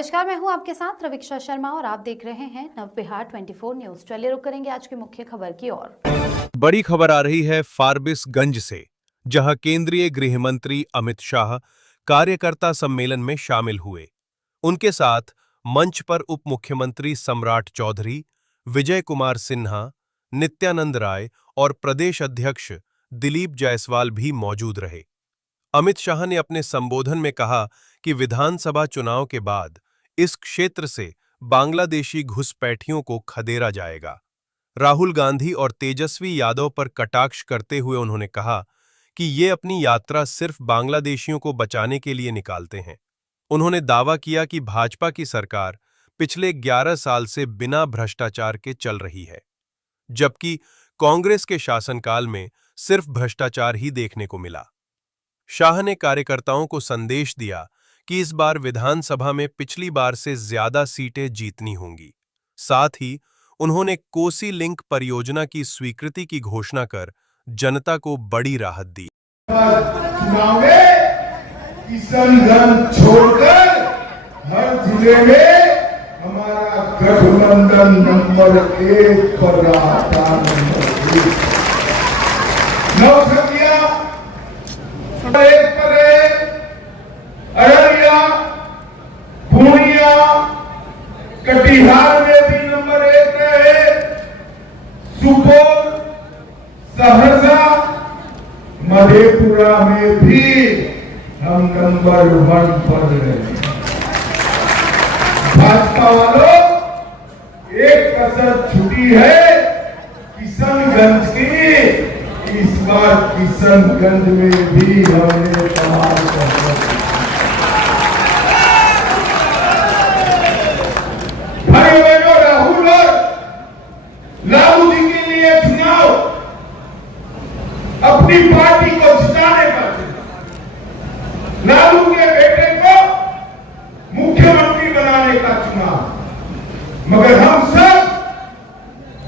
नमस्कार, मैं हूं आपके साथ रविक्षा शर्मा और आप देख रहे हैं नव बिहार 24 न्यूज। चलिए रुक करेंगे आज की मुख्य खबर की ओर। बड़ी खबर आ रही है फारबिसगंज से, जहां केंद्रीय गृह मंत्री अमित शाह कार्यकर्ता सम्मेलन में शामिल हुए। उनके साथ मंच पर उप मुख्यमंत्री सम्राट चौधरी, विजय कुमार सिन्हा, नित्यानंद राय और प्रदेश अध्यक्ष दिलीप जायसवाल भी मौजूद रहे। अमित शाह ने अपने संबोधन में कहा कि विधानसभा चुनाव के बाद इस क्षेत्र से बांग्लादेशी घुसपैठियों को खदेड़ा जाएगा। राहुल गांधी और तेजस्वी यादव पर कटाक्ष करते हुए उन्होंने कहा कि ये अपनी यात्रा सिर्फ बांग्लादेशियों को बचाने के लिए निकालते हैं। उन्होंने दावा किया कि भाजपा की सरकार पिछले 11 साल से बिना भ्रष्टाचार के चल रही है, जबकि कांग्रेस के शासनकाल में सिर्फ भ्रष्टाचार ही देखने को मिला। शाह ने कार्यकर्ताओं को संदेश दिया कि इस बार विधानसभा में पिछली बार से ज्यादा सीटें जीतनी होंगी। साथ ही उन्होंने कोसी लिंक परियोजना की स्वीकृति की घोषणा कर जनता को बड़ी राहत दी। चुनाव में किशनगंज छोड़कर हर जिले में हमारा गठबंधन नंबर 1 पर रहा था। नौखंडिया एक पर है, अररिया, पूर्णिया, कटिहार में भी नंबर 1 रहे, सुपौल, सहरसा, मधेपुरा में भी हम नंबर 1 पर रहे। भाजपा वालों, एक कसर छुटी है किशनगंज की। इस बार किशनगंज में भी हमने कमाल कर भाई बहनों, राहुल और लालू जी के लिए चुनाव अपनी पार्टी को जिताने का चुनाव, लालू के बेटे को मुख्यमंत्री बनाने का चुनाव। मगर हम सब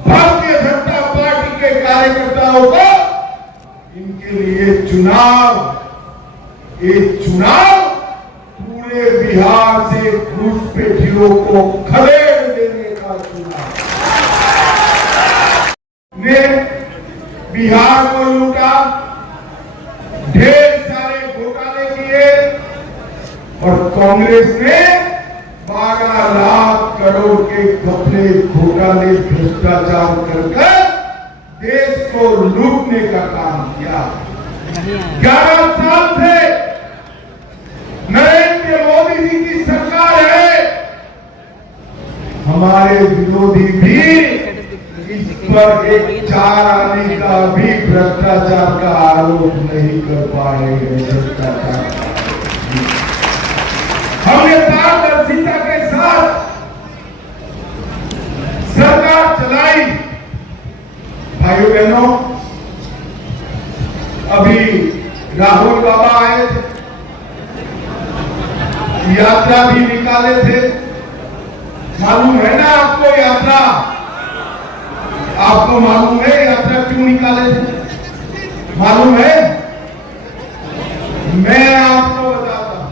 भारतीय जनता पार्टी के कार्यकर्ताओं को इनके लिए चुनाव, एक चुनाव पूरे बिहार से घुसपैठियों को खदेड़ देने का चुनाव। ने बिहार को लूटा, ढेर सारे घोटाले किए और कांग्रेस ने 12 लाख करोड़ के घपले, घोटाले, भ्रष्टाचार कर देश को लूटने का काम किया। 11 साल से नरेंद्र मोदी जी की सरकार है। हमारे विरोधी भी इस पर एक 4 आने का भी भ्रष्टाचार का आरोप नहीं कर पा रहे हैं। हमने पारदर्शिता के साथ सरकार चलाई। भाइयों बहनों, अभी राहुल बाबा आए थे, यात्रा भी निकाले थे। मालूम है ना आपको यात्रा? आपको मालूम है यात्रा क्यों निकाले थे? मालूम है? मैं आपको बताता हूं।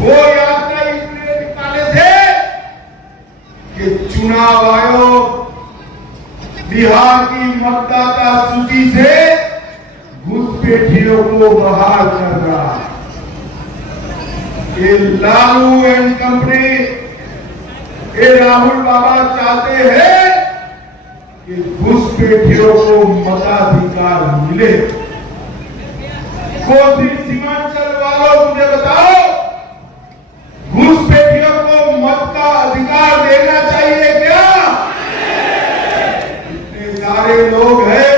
वो यात्रा इसलिए निकाले थे कि चुनाव आयोग बिहार की मतदाता सूची से घुसपैठियों को बाहर कर रहा है। ये लालू एंड कंपनी, ये राहुल बाबा चाहते हैं कि घुसपैठियों को मताधिकार मिले। कोसी सीमांचल वालों, मुझे बताओ, घुसपैठियों को मत का अधिकार देना चाहिए क्या? इतने सारे लोग हैं,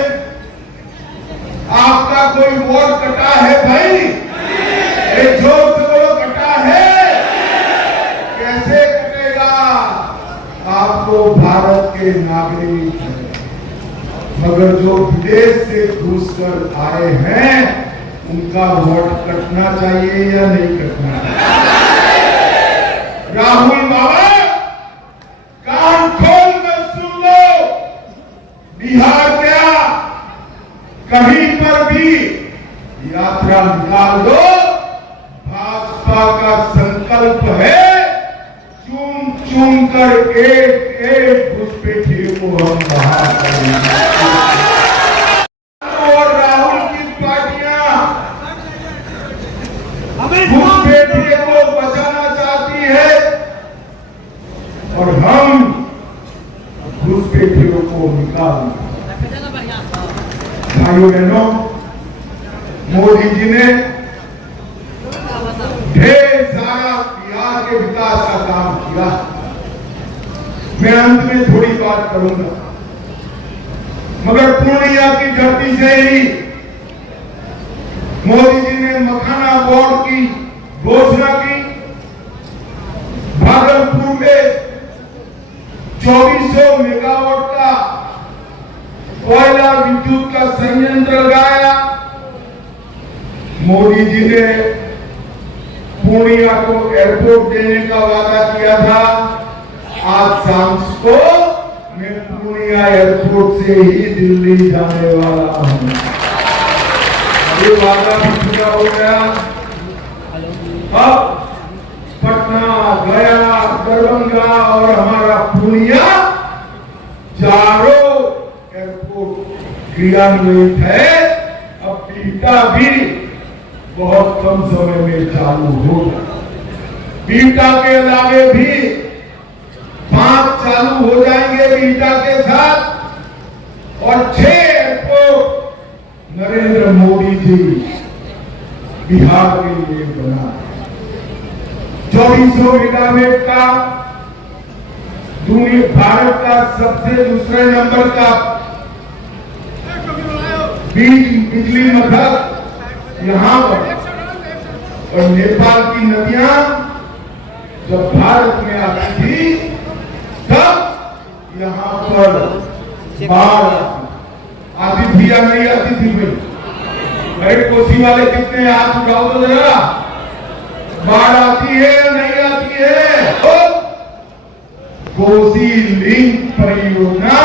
आपका कोई वोट कटा है भाई? एक जोर से बोलो, कटा है? कैसे कटेगा? आप तो भारत के नागरिक हैं, मगर जो विदेश से घुस कर आए हैं उनका वोट कटना चाहिए या नहीं कटना चाहिए? राहुल बाबा, कान खोल कर सुन लो। बिहार क्या, कहीं पर भी यात्रा निकाल दो। भाजपा का संकल्प है चुनकर एक एक घुसपैठिए को हम बाहर करेंगे। और राहुल की पार्टियां घुसपैठिए को बचाना चाहती है और हम घुसपैठियों को निकालना। भाइयों बहनों, मोदी जी ने ढेर सारा बिहार के विकास का काम किया। मैं अंत में थोड़ी बात करूंगा, मगर पूर्णिया की धरती से ही मोदी जी ने मखाना बोर्ड की घोषणा की। भागलपुर में 2400 मेगावाट का कोयला विद्युत का संयंत्र लगाया। मोदी जी ने पूर्णिया को एयरपोर्ट देने का वादा किया था। आज शाम को मैं पूर्णिया एयरपोर्ट से ही दिल्ली जाने वाला हूं। ये वादा भी पूरा हो गया। अब पटना, गया, दरभंगा और हमारा पूर्णिया चारों एयरपोर्ट क्रियान्वित है। अब बीटा भी बहुत कम समय में चालू होगा। बीटा के अलावे भी 5 चालू हो जाएंगे बीटा के साथ और 6 एयरपोर्ट नरेंद्र मोदी जी बिहार के लिए बना। 2400 मेगावाट का दुनिया भारत का सबसे दूसरे नंबर का बिजली मथक यहाँ पर। और नेपाल की नदियां जब भारत में आती थी तब यहाँ पर बाढ़ आती थी या नहीं आती थी? भाई कोसी वाले कितने हाथ उठाओ तो जरा। बाढ़ आती है या नहीं आती है? तो कोसी लिंक परियोजना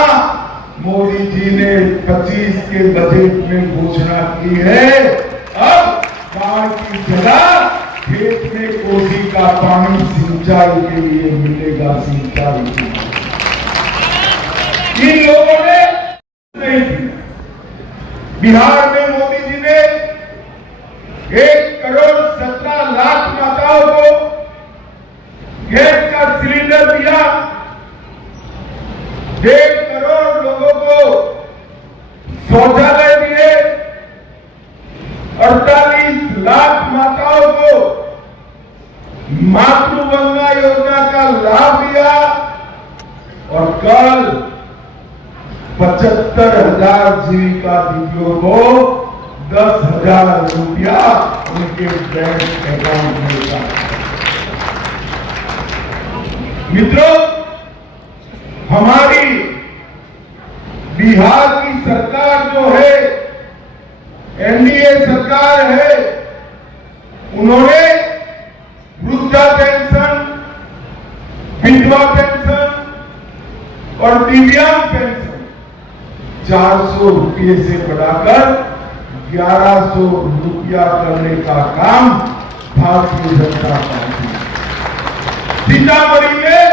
मोदी जी ने 25 के बजट में घोषणा की है। अब बाढ़ की जगह खेत में कोसी का पानी सिंचाई के लिए मिलेगा। सिंचाई इन लोगों ने नहीं दिया। बिहार में मोदी जी ने 1,17,00,000 माताओं को गैस का सिलेंडर दिया। 1 करोड़ लोगों को शौचालय दिए। 48 लाख माताओं को मातृवंदना योजना का लाभ दिया और कल 75,000 जीविका दीदियों को 10,000 रुपया उनके बैंक अकाउंट में मिला। मित्रों, हमारी बिहार की सरकार जो है, एनडीए सरकार है, उन्होंने वृद्धा पेंशन, विधवा पेंशन और दिव्यांग पेंशन 400 रुपये से बढ़ाकर 1100 रुपया करने का काम भारतीय जनता पार्टी। सीतामढ़ी में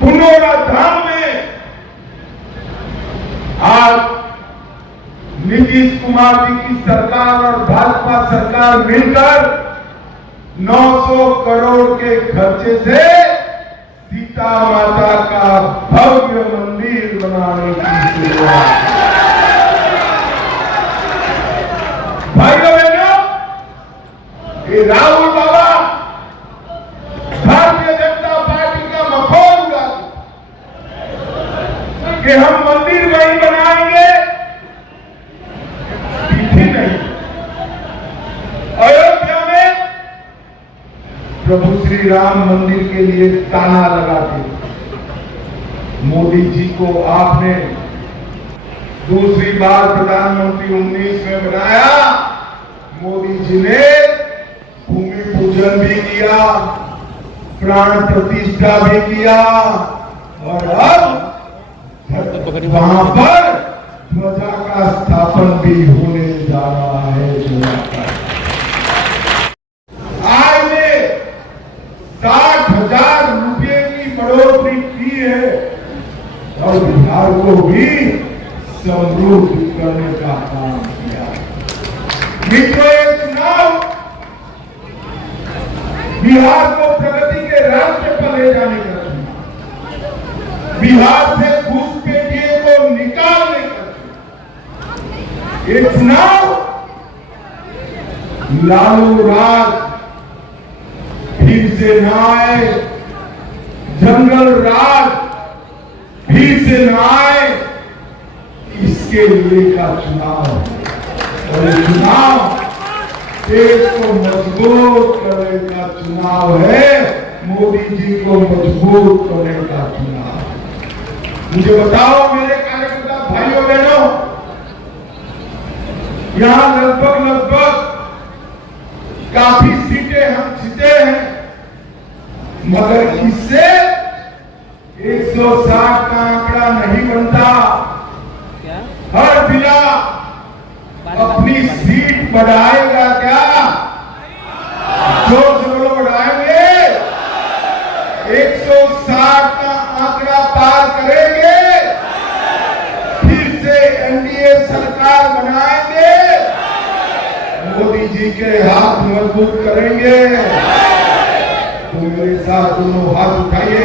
पुनौरा धाम में आज नीतीश कुमार जी की सरकार और भाजपा सरकार मिलकर 900 करोड़ के खर्चे से सीता माता का भव्य मंदिर बनाने की शुरुआत। भाइयों बहनों, ये राहुल बाबा भारतीय जनता पार्टी का मखौल उड़ा कि हम मंदिर वहीं बनाएंगे, तिथि नहीं। अयोध्या में प्रभु श्री राम मंदिर के लिए ताला लगाते मोदी जी को आपने दूसरी बार प्रधानमंत्री 19 में बनाया। मोदी जी ने भूमि पूजन भी किया, प्राण प्रतिष्ठा भी किया और अब वहां पर ध्वजा का स्थापन भी होने जा रहा है। आज में 60,000 रुपये और बिहार को भी समृद्ध करने का काम किया। मित्रों, ये चुनाव बिहार को प्रगति के रास्ते पर ले जाने का चुनाव, बिहार से घुसपैठिए को निकालने का चुनाव। ये चुनाव लालू राज फिर से न आए, जंगल राज फिर से न आए, इसके लिए का चुनाव है। और ये चुनाव देश को मजबूत करने का चुनाव है, मोदी जी को मजबूत करने का चुनाव। मुझे बताओ मेरे कार्यकर्ता भाइयों बहनों, यहां लगभग काफी सीटें हम जीते हैं, मगर इससे 160 का आंकड़ा नहीं बनता। हर जिला अपनी सीट बढ़ाएगा क्या? जोर से बोलो, बढ़ाएंगे? 160 का आंकड़ा पार करेंगे, फिर से एनडीए सरकार बनाएंगे, मोदी जी के हाथ मजबूत करेंगे। तो मेरे साथ दोनों हाथ उठाइए,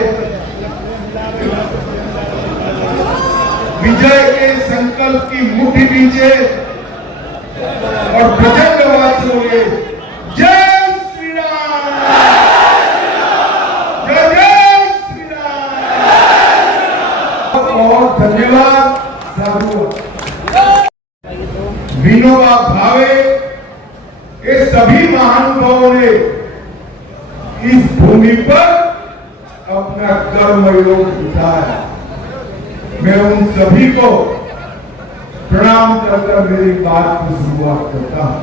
विजय के संकल्प की मुट्ठी पीछे और प्रचंड आवाज से बोलिए, जय श्री राम, जय जय श्री राम। बहुत धन्यवाद। साधु विनोबा भावे, ये सभी महानुभावों ने इस भूमि पर अपना कर्मयोग बिताया। मैं उन सभी को प्रणाम करकर मेरी बात की शुरुआत करता हूं।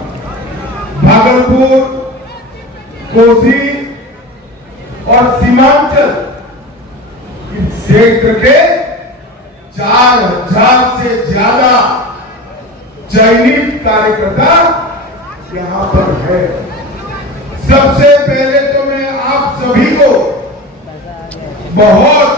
भागलपुर, कोसी और सीमांचल इस क्षेत्र के 4000 से ज्यादा चयनित कार्यकर्ता यहां पर है। सबसे पहले तो मैं आप सभी को बहुत